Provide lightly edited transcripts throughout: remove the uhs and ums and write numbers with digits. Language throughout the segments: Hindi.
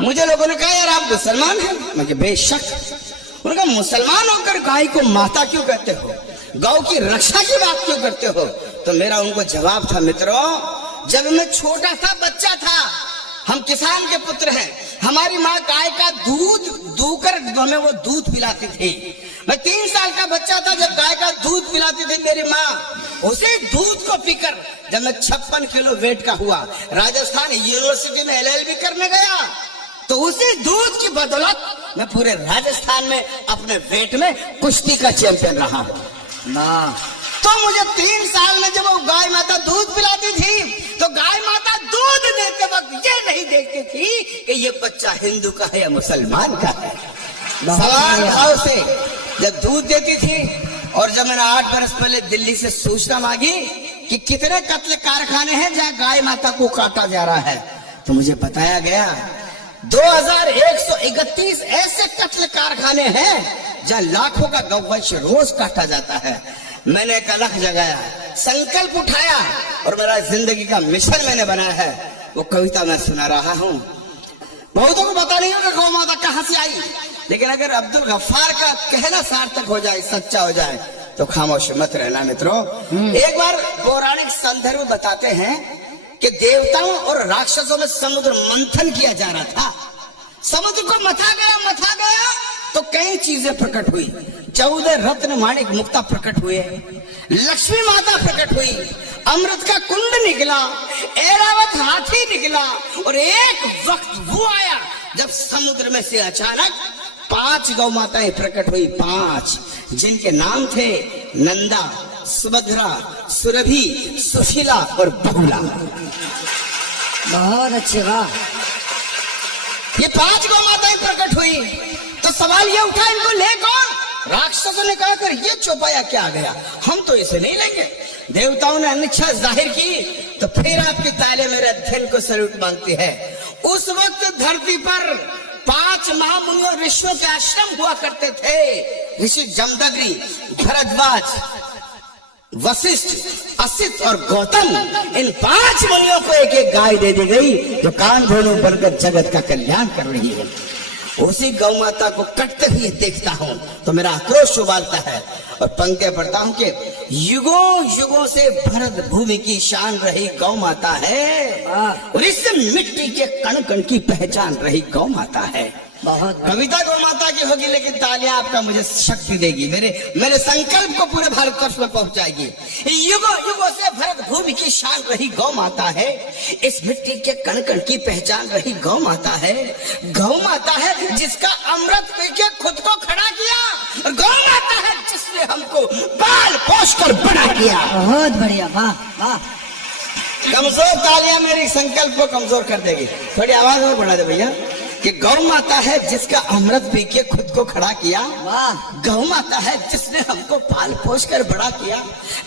मुझे लोगों ने कहा यार आप मुसलमान हैं, मैं कहा बेशक। उन्होंने कहा मुसलमान होकर गाय को माता क्यों कहते हो, गौ की रक्षा की बात क्यों करते हो। तो मेरा उनको जवाब था, मित्रों जब मैं छोटा था, बच्चा था, हम किसान के पुत्र हैं, हमारी माँ गाय का दूध दूकर हमें वो दूध पिलाती थी। मैं 3 साल का बच्चा था जब गाय का दूध पिलाती थी मेरी माँ। उसी दूध को पीकर जब मैं 56 किलो वेट का हुआ, राजस्थान यूनिवर्सिटी में LLB करने गया, तो उसी दूध की बदौलत मैं पूरे राजस्थान में अपने वेट में कुश्ती का चैंपियन रहा ना। तो मुझे 3 साल में जब वो गाय माता दूध पिलाती थी, तो गाय माता दूध देते वक्त ये नहीं देखती थी कि ये बच्चा हिंदू का है या मुसलमान का है। सवाल भाव से जब दूध देती थी, और जब मैंने 8 बरस पहले दिल्ली से सूचना मांगी कि कितने कत्ल कारखाने हैं जहाँ गाय माता को काटा जा रहा है, तो मुझे बताया गया 2131 ऐसे कत्ल कारखाने हैं जहाँ लाखों का गौवंश रोज काटा जाता है। मैंने एक अलग जगाया, संकल्प उठाया, और मेरा जिंदगी का मिशन मैंने बनाया है। वो कविता मैं सुना रहा हूँ। बहुतों को पता नहीं होगा गौ माता कहाँ से आई, लेकिन अगर अब्दुल गफ्फार का कहना सार्थक हो जाए, सच्चा हो जाए, तो खामोश मत रहना मित्रों। एक बार पौराणिक संदर्भ बताते हैं कि देवताओं और राक्षसों में समुद्र मंथन किया जा रहा था। समुद्र को मथा गया तो कई चीजें प्रकट हुई। 14 रत्न माणिक मुक्ता प्रकट हुए, लक्ष्मी माता प्रकट हुई, अमृत का कुंड निकला, ऐरावत हाथी निकला, और एक वक्त वो आया जब समुद्र में से अचानक 5 गौ माताएं प्रकट हुई। 5 जिनके नाम थे नंदा, सुभद्रा, सुरभि, सुशीला और बहुला। बहुत अच्छे, वाह। ये 5 गौ माताएं प्रकट हुई, तो सवाल ये उठा इनको ले कौन। राक्षसों ने कहा कर ये चौपाया क्या आ गया, हम तो इसे नहीं लेंगे। देवताओं ने अनिच्छा जाहिर की, तो फिर आपकी ताले मेरे अध्ययन को सैल्यूट मांगती है। उस वक्त धरती पर 5 महामुनियों ऋषियों के आश्रम हुआ करते थे। ऋषि जमदग्नि, भरद्वाज, वशिष्ठ, असित और गौतम, इन 5 मुनियों को एक एक गाय दे दी गई जो कान धोनों बनकर जगत का कल्याण कर रही है। उसी गौ माता को कटते हुए देखता हूं तो मेरा आक्रोश उबालता है, और पंक्तियां पढ़ता हूं कि युगों युगों से भरत भूमि की शान रही गौ माता है, और इस मिट्टी के कण कण की पहचान रही गौ माता है। कविता गौ माता की होगी, लेकिन तालियां आपका मुझे शक्ति देगी, मेरे संकल्प को पूरे भारतवर्ष में पहुंचाएगी। युगों युगों से भरत भूमि की शान रही गौ माता है, इस मिट्टी के कण कण की पहचान रही गौ माता है। गौ माता है जिसका अमृत पी के खुद को खड़ा किया, और गौ माता है जिसने हमको पाल पोष कर बड़ा किया। बहुत बढ़िया, वाह वाह। कमजोर तालियां मेरी संकल्प को कमजोर कर देगी। थोड़ी आवाज और बढ़ा दे भैया। कि गौ माता है जिसका अमृत पी के खुद को खड़ा किया, गौ माता है जिसने हमको पाल पोष कर बड़ा किया,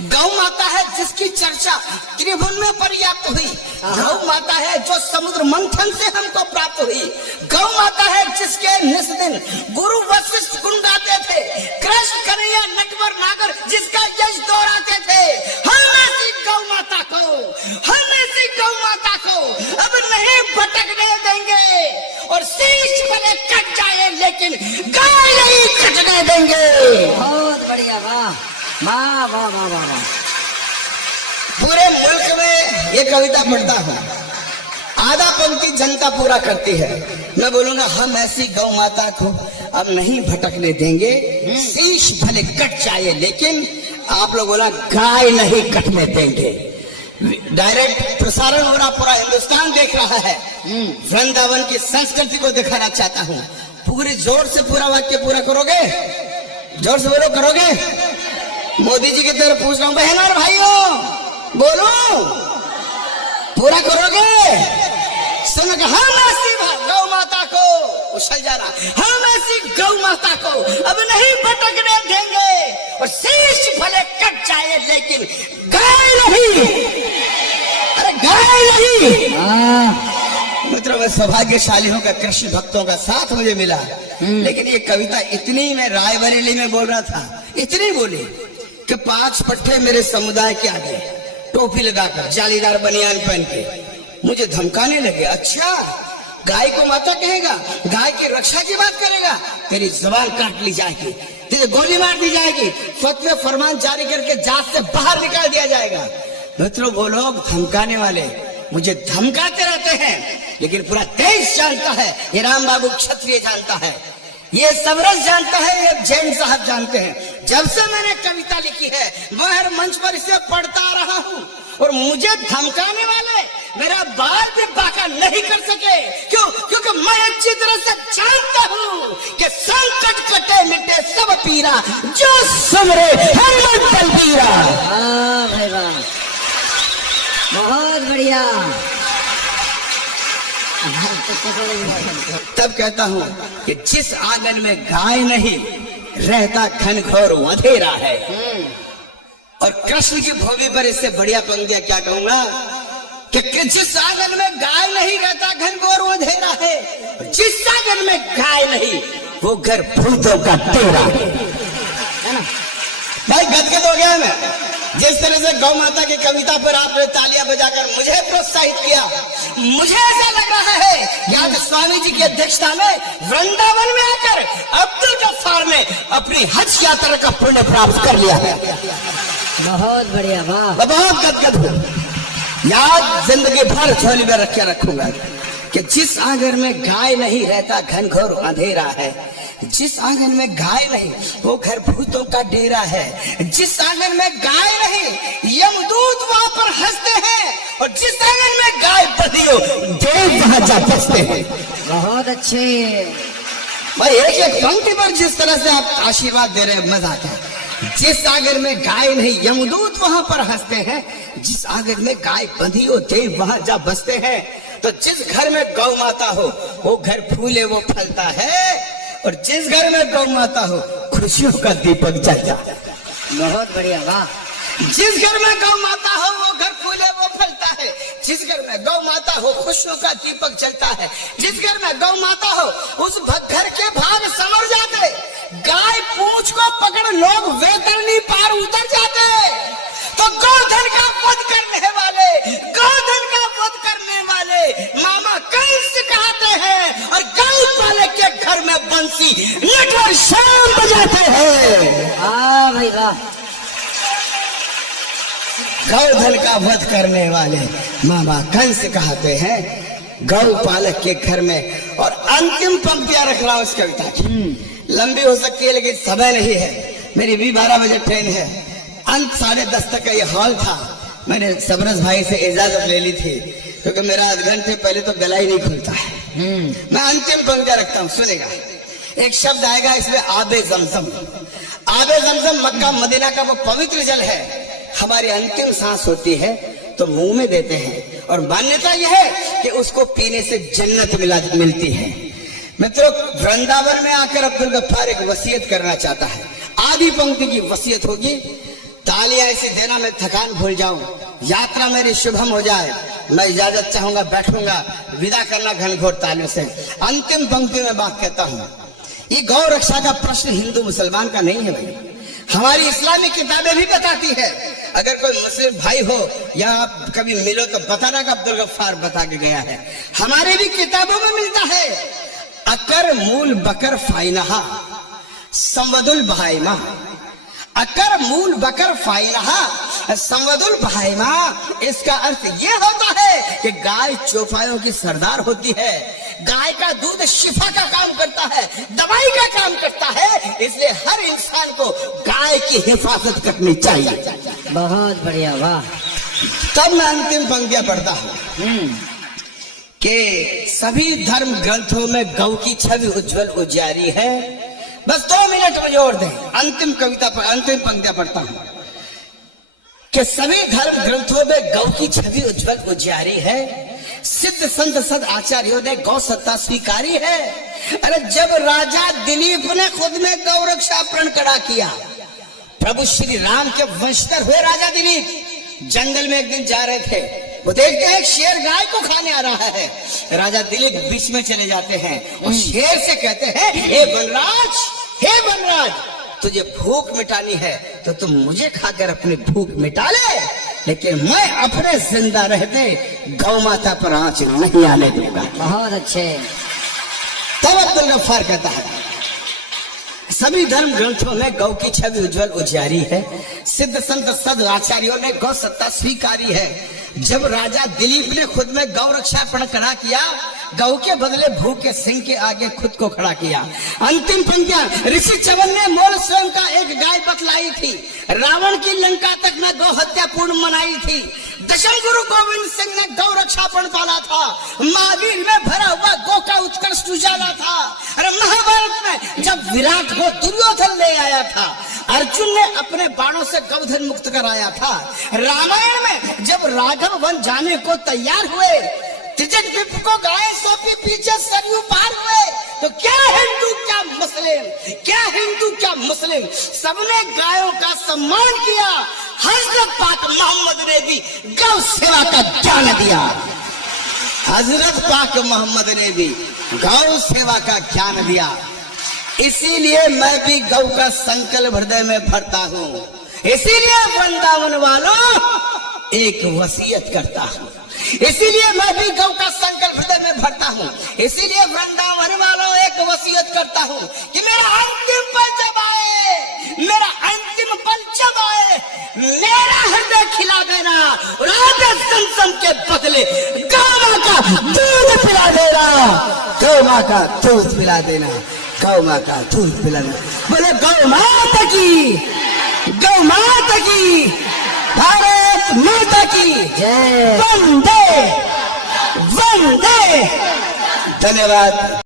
गौ माता है जिसकी चर्चा त्रिभुवन में पर्याप्त हुई, गौ माता है जो समुद्र मंथन से हमको प्राप्त हुई, गौ माता है जिसके निस दिन गुरु वशिष्ठ गुण गाते थे, कृष्ण कन्हैया नटवर नागर जिसका यश दोहराते थे। हम ऐसी गौ माता को अब नहीं भटकने देंगे, और शीश भले कट जाए लेकिन गाय नहीं कटने देंगे। बहुत बढ़िया, वाह वाह वाह वाह वाह। पूरे मुल्क में ये कविता पढ़ता हूँ, आधा पंक्ति जनता पूरा करती है। मैं बोलूंगा हम ऐसी गौ माता को अब नहीं भटकने देंगे, शीश भले कट जाए लेकिन आप लोग बोला गाय नहीं कटने देंगे। डायरेक्ट प्रसारण हो रहा, पूरा हिंदुस्तान देख रहा है। वृंदावन की संस्कृति को दिखाना चाहता हूँ। पूरे जोर से पूरा वाक्य पूरा करोगे, जोर से बोलो, करोगे? मोदी जी की तरफ पूछ रहा हूँ, बहनों और भाइयों बोलो, पूरा करोगे? सुनो कि हम ऐसी गौ माता को, उछल जाना, हम ऐसी गौ माता को अब नहीं भटकने देंगे, और शीश भले कट जाए लेकिन गाय नहीं, अरे गाय नहीं। मित्रों, मैं सौभाग्यशाली हूँ कि कृष्ण भक्तों का साथ मुझे मिला, लेकिन ये कविता इतनी मैं रायबरेली में बोल रहा था, इतनी बोली कि 5 पट्टे मेरे समुदाय के आगे टोपी लगाकर जालीदार बनियान पहन के मुझे धमकाने लगे। अच्छा, गाय को माता कहेगा, गाय की रक्षा की बात करेगा, तेरी जुबान काट ली जाएगी, तेरी गोली मार दी जाएगी, फतवे फरमान जारी करके जात से बाहर निकाल दिया जाएगा। मित्रों, वो लोग धमकाने वाले मुझे धमकाते रहते हैं, लेकिन पूरा देश जानता है, ये राम बाबू क्षत्रिय जानता है, ये सबरस जानता है, ये जैन साहब जानते हैं। जब से मैंने कविता लिखी है मैं हर मंच पर इसे पढ़ता रहा हूँ, और मुझे धमकाने वाले मेरा बाल भी बाका नहीं कर सके। क्यों? क्योंकि मैं अच्छी तरह से जानता हूँ कि संकट कटे मिटे सब पीरा, जो सुमरे हिम्मत बलबीरा। वाह भाई वाह, बहुत बढ़िया। तब कहता हूँ कि जिस आंगन में गाय नहीं रहता घनघोर अंधेरा है। और कृष्ण की भूमि पर इससे बढ़िया पंक्तियां क्या कहूंगा कि जिस आंगन में गाय नहीं रहता घनघोर अंधेरा है, जिस आंगन में गाय नहीं वो घर भूतों का डेरा है ना। भाई गदगद हो गया मैं, जिस तरह से गौ माता की कविता पर आपने तालियां बजाकर मुझे प्रोत्साहित किया। मुझे ऐसा लग रहा है याद स्वामी जी की अध्यक्षता में वृंदावन में आकर अब्दुल गफ्फार ने अपनी हज यात्रा का पुण्य प्राप्त कर लिया है। बहुत बढ़िया, वाह। बहुत गदगद हूं, याद जिंदगी भर झोली में रखे रखूंगा कि जिस आंगन में गाय नहीं रहता घनघोर अंधेरा है, जिस आंगन में गाय नहीं वो घर भूतों का डेरा है, जिस आंगन में गाय नहीं यमदूत वहां पर हंसते हैं, और जिस आंगन में गाय बंधी हो देव वहां जा बसते हैं। बहुत अच्छे भाई एक एक पंक्ति पर जिस तरह से आप आशीर्वाद दे रहे हैं मजा आता है। जिस आंगन में गाय नहीं यमदूत वहां पर हंसते हैं, जिस आंगन में गाय बंधी हो देव वहां जा बसते हैं। तो जिस घर में गौ माता हो वो घर फूले वो फलता है, और जिस घर में गौ माता हो खुशियों का दीपक जलता है। बहुत बढ़िया, वाह। जिस घर में गौ माता हो वो घर फूले वो फलता है, जिस घर में गौ माता हो खुशियों का दीपक जलता है, जिस घर में गौ माता हो उस घर के भाग समर जाते, गाय पूंछ को पकड़ लोग वेतरनी पार उतर जाते। तो गोधन का वध करने वाले, गोधन का वध करने वाले मामा कंस कहते हैं, और गौ पाले के घर में बंसी नटवर शाम बजाते हैं। वाह भाई वाह। गौधन का वध करने वाले मामा कंस कहते हैं, गौ पालक के घर में। और अंतिम पंक्तियां रख रहा हूं उस कविता की, लंबी हो सकती है लेकिन समय नहीं है, मेरी भी 12 बजे ट्रेन है। अंत 10:30 तक का ये हॉल था, मैंने सबरस भाई से इजाजत ले ली थी क्योंकि मेरा आध घंटे पहले तो गला ही नहीं खुलता है। मैं अंतिम पंक्तियां रखता हूं, सुनेगा। एक शब्द आएगा इसमें, आबे जमजम। आबे जमजम मक्का मदीना का वो पवित्र जल है, हमारी अंतिम सांस होती है तो मुंह में देते हैं, और मान्यता यह है कि उसको पीने से जन्नत मिलती है। मित्रों, वृंदावन में आकर अब्दुल गफ्फार एक वसीयत करना चाहता है। आधी पंक्ति की वसीयत होगी, तालियां ऐसे देना मैं थकान भूल जाऊं, यात्रा मेरी शुभम हो जाए, मैं इजाजत चाहूंगा, बैठूंगा, विदा करना घनघोर तालियों से। अंतिम पंक्ति में बात कहता हूं, ये गौ रक्षा का प्रश्न हिंदू मुसलमान का नहीं है भाई, हमारी इस्लामी किताबें भी बताती है। अगर कोई मुस्लिम भाई हो या आप कभी मिलो तो बताना कि अब्दुल गफ्फार बता के गया है, हमारी भी किताबों में मिलता है। अकर मूल बकर फाइनहा संवदुल बहाइमा, अकर मूल बकर फाइनहा संवदुल बहाइमा। इसका अर्थ ये होता है कि गाय चौपायों की सरदार होती है, गाय का दूध शिफा का काम करता है, दवाई का काम करता है, इसलिए हर इंसान को गाय की हिफाजत करनी चाहिए। बहुत बढ़िया, वाह। तब मैं अंतिम पंक्तियां पढ़ता हूं कि सभी धर्म ग्रंथों में गौ की छवि उज्जवल उजियारी है। बस 2 मिनट मुझे और दें, अंतिम कविता पर अंतिम पंक्तियां पढ़ता हूं कि सभी धर्म ग्रंथों में गौ की छवि उज्जवल उजियारी है, सिद्ध संत सद आचार्यों ने गौ सत्ता स्वीकारी है। अरे जब राजा दिलीप ने खुद में गौ रक्षा प्रण खड़ा किया, प्रभु श्री राम के वंशधर हुए राजा दिलीप जंगल में एक दिन जा रहे थे, वो देखते हैं शेर गाय को खाने आ रहा है, राजा दिलीप बीच में चले जाते हैं और शेर से कहते हैं, हे वनराज, तुझे भूख मिटानी है तो तुम मुझे खाकर अपनी भूख मिटा ले। लेकिन मैं अपने जिंदा रहते गौ माता पर आंच नहीं आने दूंगा। बहुत अच्छे। तब अब्दुल गफ्फार कहता है, सभी धर्म ग्रंथों में गौ की छवि उज्जवल उजियारी है। सिद्ध संत सद आचार्यों ने गौ सत्ता स्वीकारी है। जब राजा दिलीप ने खुद में गौ रक्षा पण खड़ा किया, गौ के बदले भूखे सिंह के आगे खुद को खड़ा किया। अंतिम पंक्तियां ऋषि चवन ने मोल स्वयं का एक गाय बतलाई थी। रावण की लंका तक में गौ हत्या पूर्ण मनाई थी। दशम गुरु गोविंद सिंह ने गौ रक्षापण पाला था। महावीर में भरा हुआ गौ का उत्कर्ष उजाला था। अरे महाभारत में जब विराट को दुर्योधन ले आया था, अर्जुन ने अपने बाणों से गौधन मुक्त कराया था। रामायण में जब राघव वन जाने को तैयार हुए, त्रिजट विप्र को गाय सौंपी, पीछे सरयू पार हुए, तो क्या हिंदू क्या मुस्लिम, क्या हिंदू क्या मुस्लिम, सबने गायों का सम्मान किया। हजरत पाक मोहम्मद ने भी गौ सेवा का ज्ञान दिया। हजरत पाक मोहम्मद ने भी गौ सेवा का ज्ञान दिया। इसीलिए मैं भी गौ का संकल्प हृदय में भरता हूँ। इसीलिए वृंदावन वालों एक वसीयत करता हूँ। इसीलिए मैं भी गौ का संकल्प हृदय में भरता हूँ। इसीलिए वृंदावन वालों एक वसीयत करता हूँ कि मेरा अंतिम पल जब आए, मेरा अंतिम पल जब आए, मेरा हृदय खिला देना और आधे संसम के बदले गौ माँ का दूध पिला देना। गौ माँ का दूध पिला देना। गौ माँ का दूध पिला देना। बोले गौ माता की, गौ माता की, भारत माता की जय। वंदे वंदे। धन्यवाद।